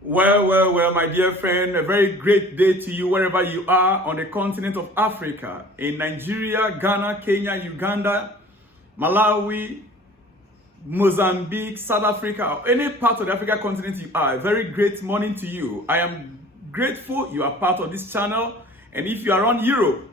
Well, my dear friend, a very great day to you wherever you are on the continent of Africa, in Nigeria, Ghana, Kenya, Uganda, Malawi, Mozambique, South Africa, or any part of the African continent you are. A very great morning to you. I am grateful you are part of this channel. And if you are on Europe,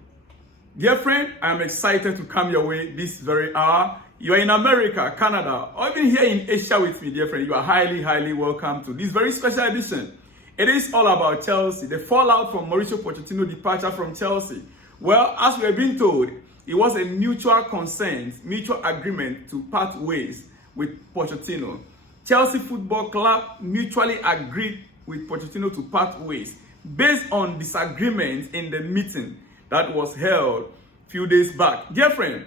dear friend, I am excited to come your way this very hour. You are in America, Canada, or even here in Asia with me, dear friend. You are highly welcome to this very special edition. It is all about Chelsea, the fallout from Mauricio Pochettino's departure from Chelsea. Well, as we have been told, it was a mutual consent, mutual agreement to part ways with Pochettino. Chelsea Football Club mutually agreed with Pochettino to part ways based on disagreements in the meeting that was held a few days back. Dear friend,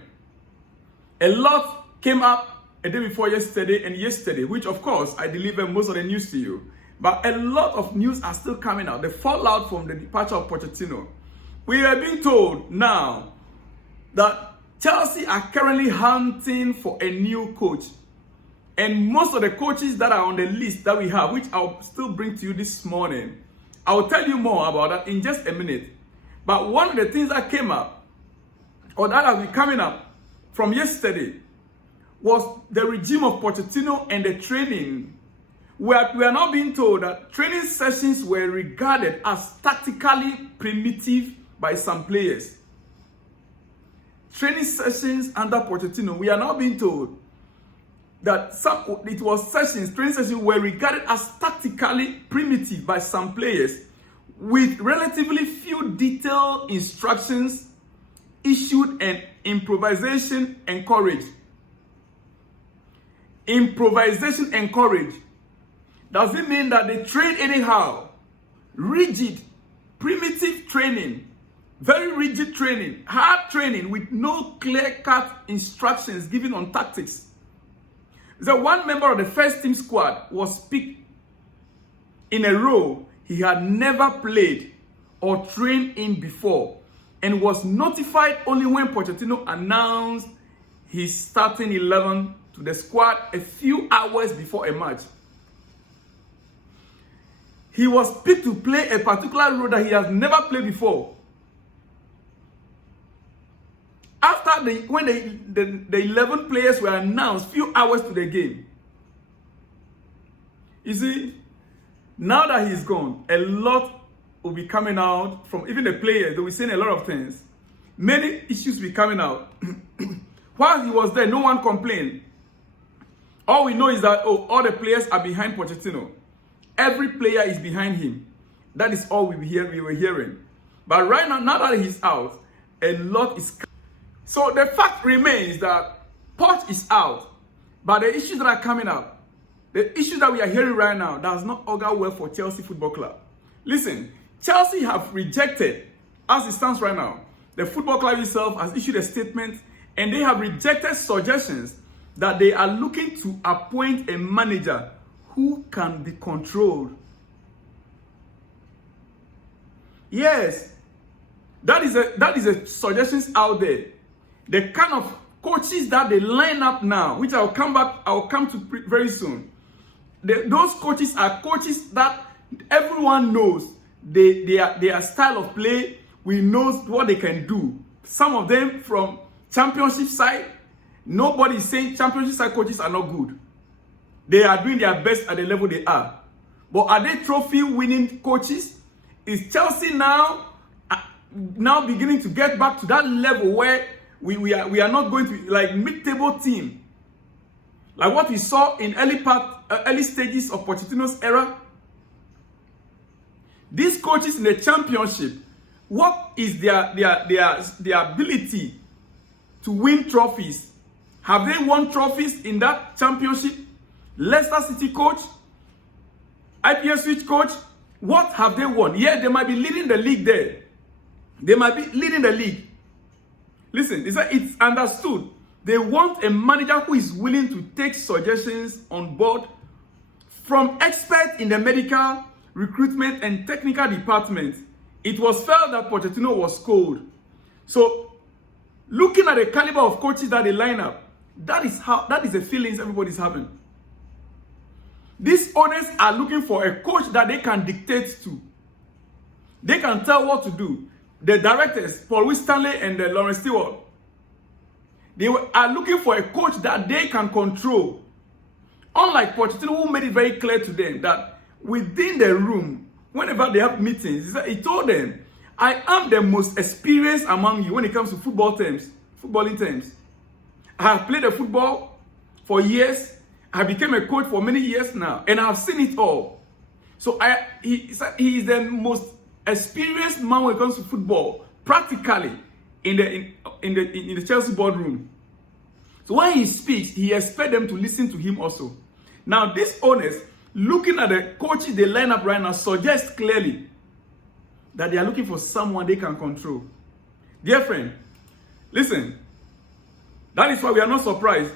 a lot came up a day before yesterday and yesterday, which of course I delivered most of the news to you. But a lot of news are still coming out. The fallout from the departure of Pochettino. We are being told now that Chelsea are currently hunting for a new coach. And most of the coaches that are on the list that we have, which I'll still bring to you this morning, I'll tell you more about that in just a minute. But one of the things that came up, or that has been coming up from yesterday, was the regime of Pochettino and the training. We are now being told that training sessions were regarded as tactically primitive by some players. Training sessions under Pochettino, we are now being told that training sessions were regarded as tactically primitive by some players, with relatively few detailed instructions issued and improvisation encouraged. Improvisation encouraged. Does it mean that they train anyhow? Rigid, primitive training, very rigid training, hard training with no clear-cut instructions given on tactics. The one member of the first team squad was picked in a role he had never played or trained in before, and was notified only when Pochettino announced his starting 11 to the squad a few hours before a match. He was picked to play a particular role that he has never played before. After when the 11 players were announced few hours to the game. You see, now that he's gone, a lot will be coming out from even the players. They will be saying a lot of things. Many issues will be coming out. While he was there, no one complained. All we know is that all the players are behind Pochettino. Every player is behind him. That is all we were hearing. But right now that he's out, a lot is coming. So the fact remains that Poch is out. But the issues that are coming up, the issues that we are hearing right now, does not augur well for Chelsea Football Club. Listen, Chelsea have rejected, as it stands right now, the football club itself has issued a statement, and they have rejected suggestions that they are looking to appoint a manager who can be controlled. Yes, that is a suggestions out there. The kind of coaches that they line up now, which I'll come to very soon. Those coaches are coaches that everyone knows their style of play. We know what they can do. Some of them from championship side. Nobody is saying championship side coaches are not good. They are doing their best at the level they are. But are they trophy winning coaches? Is Chelsea now beginning to get back to that level where we are not going to like mid-table team, like what we saw in early stages of Pochettino's era? These coaches in the championship, what is their ability to win trophies? Have they won trophies in that championship? Leicester City coach, IPS switch coach, what have they won? Yeah, they might be leading the league there. They might be leading the league. Listen, it's understood. They want a manager who is willing to take suggestions on board from experts in the medical, recruitment, and technical departments. It was felt that Pochettino was cold. So, looking at the caliber of coaches that they line up, that is the feelings everybody's having. These owners are looking for a coach that they can dictate to. They can tell what to do. The directors, Paul Stanley and Lawrence Stewart, they are looking for a coach that they can control. Unlike Pochettino, who made it very clear to them that within the room, whenever they have meetings, he told them, I am the most experienced among you when it comes to footballing terms. I have played the football for years. I became a coach for many years now, and I have seen it all. So he is the most experienced man when it comes to football, practically in the Chelsea boardroom. So when he speaks, he expects them to listen to him also. Now, these owners, looking at the coaches they line up right now, suggest clearly that they are looking for someone they can control. Dear friend, listen. That is why we are not surprised.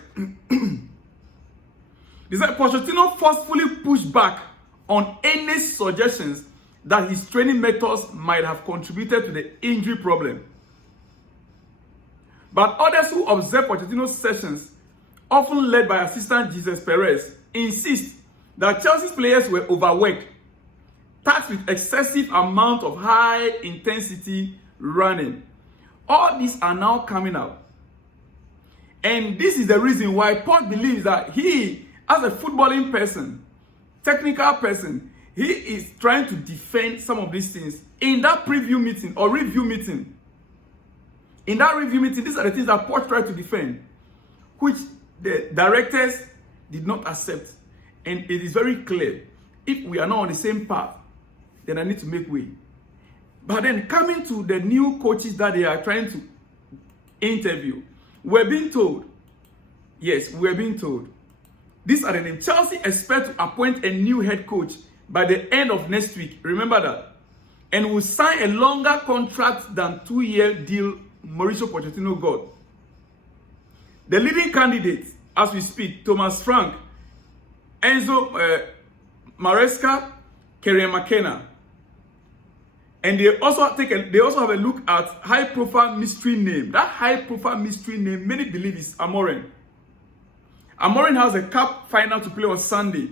They said Pochettino forcefully pushed back on any suggestions that his training methods might have contributed to the injury problem. But others who observe Pochettino's sessions, often led by assistant Jesus Perez, insist that Chelsea's players were overworked, taxed with excessive amount of high-intensity running. All these are now coming out. And this is the reason why Poch believes that he, as a footballing person, technical person, he is trying to defend some of these things in that preview meeting or review meeting. In that review meeting, these are the things that Poch tried to defend, which the directors did not accept. And it is very clear, if we are not on the same path, then I need to make way. But then coming to the new coaches that they are trying to interview, we're being told, yes, we're being told, these are the names. Chelsea expect to appoint a new head coach by the end of next week. Remember that. And will sign a longer contract than 2-year deal Mauricio Pochettino got. The leading candidates, as we speak, Thomas Frank, Enzo Maresca, Kieran McKenna. And they also have a look at high-profile mystery name. That high-profile mystery name, many believe is Amorim. Amorim has a cup final to play on Sunday.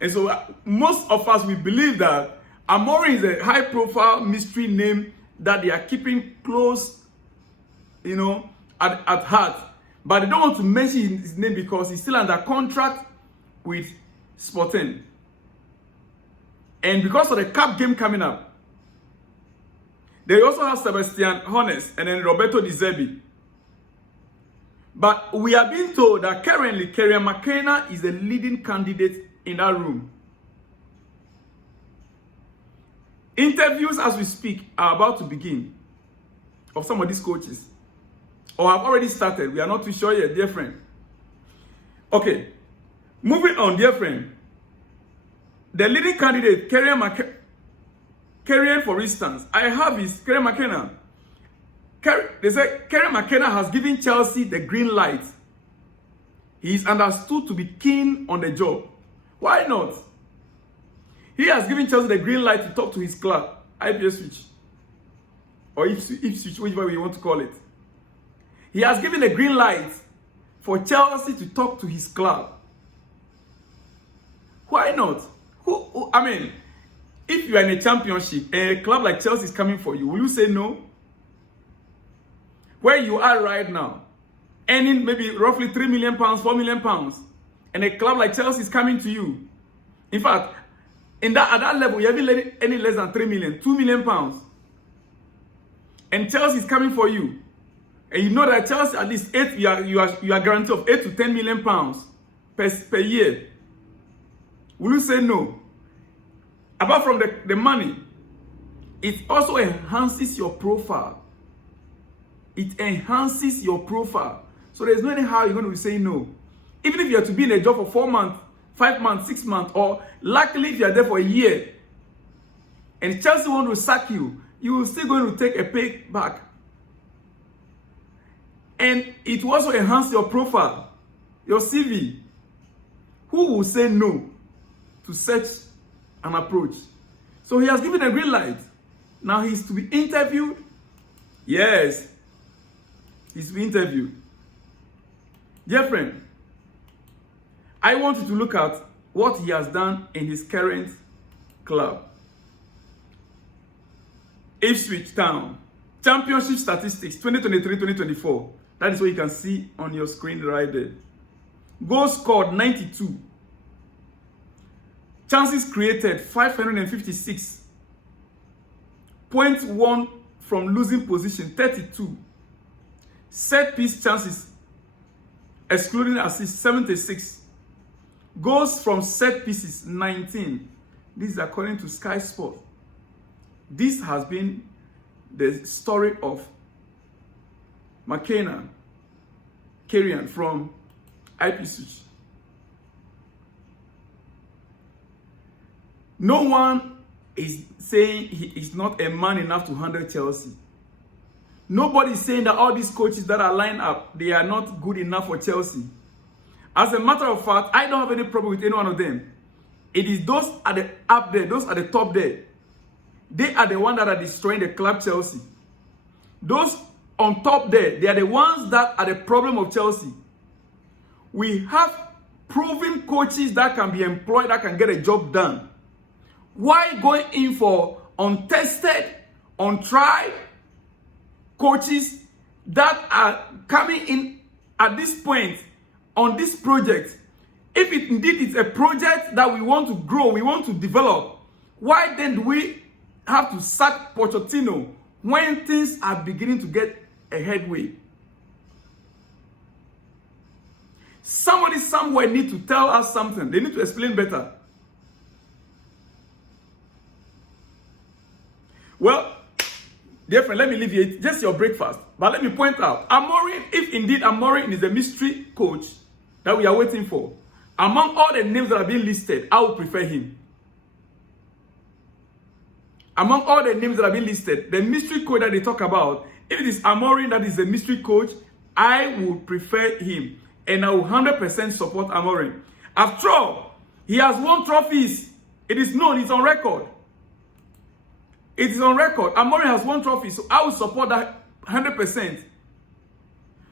And so most of us, we believe that Amorim is a high-profile mystery name that they are keeping close, at heart. But they don't want to mention his name because he's still under contract with Sporting. And because of the cup game coming up, they also have Sebastian Hoeneß and then Roberto Di Zerbi. But we are being told that currently Kieran McKenna is the leading candidate in that room. Interviews as we speak are about to begin of some of these coaches, or have already started. We are not too sure yet, dear friend. Okay, moving on, dear friend. The leading candidate, Kieran, for instance, I have his Kieran McKenna. They say Kieran McKenna has given Chelsea the green light. He is understood to be keen on the job. Why not? He has given Chelsea the green light to talk to his club, IPS switch, or if switch, whichever you want to call it. He has given the green light for Chelsea to talk to his club. Why not? If you are in a championship and a club like Chelsea is coming for you, will you say no? Where you are right now, earning maybe roughly £3 million, £4 million, and a club like Chelsea is coming to you. In fact, at that level, you haven't let any less than 3 million, £2 million. And Chelsea is coming for you. And you know that Chelsea, at least you are guaranteed of £8 to £10 million per year. Will you say no? Apart from the money, it also enhances your profile. It enhances your profile. So there's no any how you're going to say no. Even if you are to be in a job for 4 months, 5 months, 6 months, or luckily if you are there for a year, and Chelsea want to sack you, you will still going to take a pay back. And it will also enhance your profile, your CV. Who will say no to such an approach? So he has given a green light. Now he's to be interviewed. Yes, he's to be interviewed. Dear friend, I want you to look at what he has done in his current club. Ipswich Town. Championship statistics 2023-2024. That is what you can see on your screen right there. Goals scored 92. Chances created 556. Points won from losing position 32. Set piece chances excluding assists 76. Goals from set pieces 19. This is according to Sky Sport. This has been the story of McKenna, Kieran from Ipswich. No one is saying he is not a man enough to handle Chelsea. Nobody is saying that all these coaches that are lined up, they are not good enough for Chelsea. As a matter of fact, I don't have any problem with any one of them. It is those at the up there, those at the top there. They are the ones that are destroying the club Chelsea. Those on top there, they are the ones that are the problem of Chelsea. We have proven coaches that can be employed, that can get a job done. Why going in for untested, untried coaches that are coming in at this point on this project? If it indeed is a project that we want to grow, we want to develop, why then do we have to sack Pochettino when things are beginning to get a headway? Somebody somewhere need to tell us something. They need to explain better. Well, dear friend, let me leave you just your breakfast. But let me point out, Amorim, if indeed Amorim is the mystery coach that we are waiting for, among all the names that have been listed, I would prefer him. Among all the names that have been listed, the mystery coach that they talk about, if it is Amorim that is the mystery coach, I would prefer him. And I will 100% support Amorim. After all, he has won trophies. It is known, it's on record. It is on record. Amorim has won trophies, so I will support that 100%.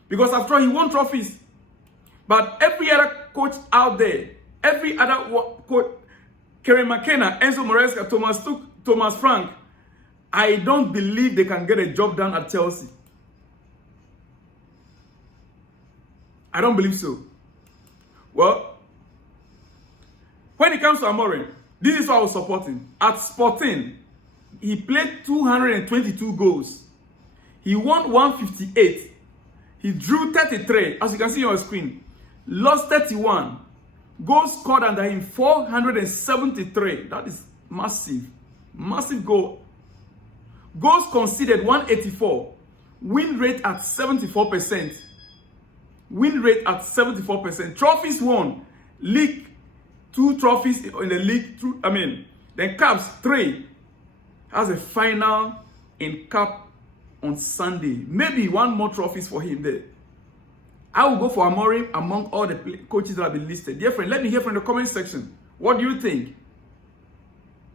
Because after all, he won trophies. But every other coach out there, every other coach, Kieran McKenna, Enzo Moresca, Thomas Frank, I don't believe they can get a job done at Chelsea. I don't believe so. Well, when it comes to Amorim, this is what I was supporting. At Sporting, he played 222 goals. He won 158. He drew 33, as you can see on your screen. Lost 31. Goals scored under him 473. That is massive. Massive goal. Goals conceded 184. Win rate at 74%. Win rate at 74%. Trophies won. League, 2 trophies in the league. Then Cups, 3. Has a final in Cup on Sunday. Maybe 1 more trophies for him there. I will go for Amorim among all the coaches that have been listed. Dear friend, let me hear from the comment section. What do you think?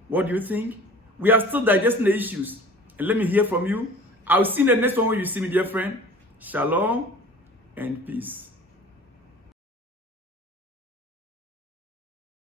What do you think? We are still digesting the issues. And let me hear from you. I'll see you in the next one when you see me, dear friend. Shalom and peace.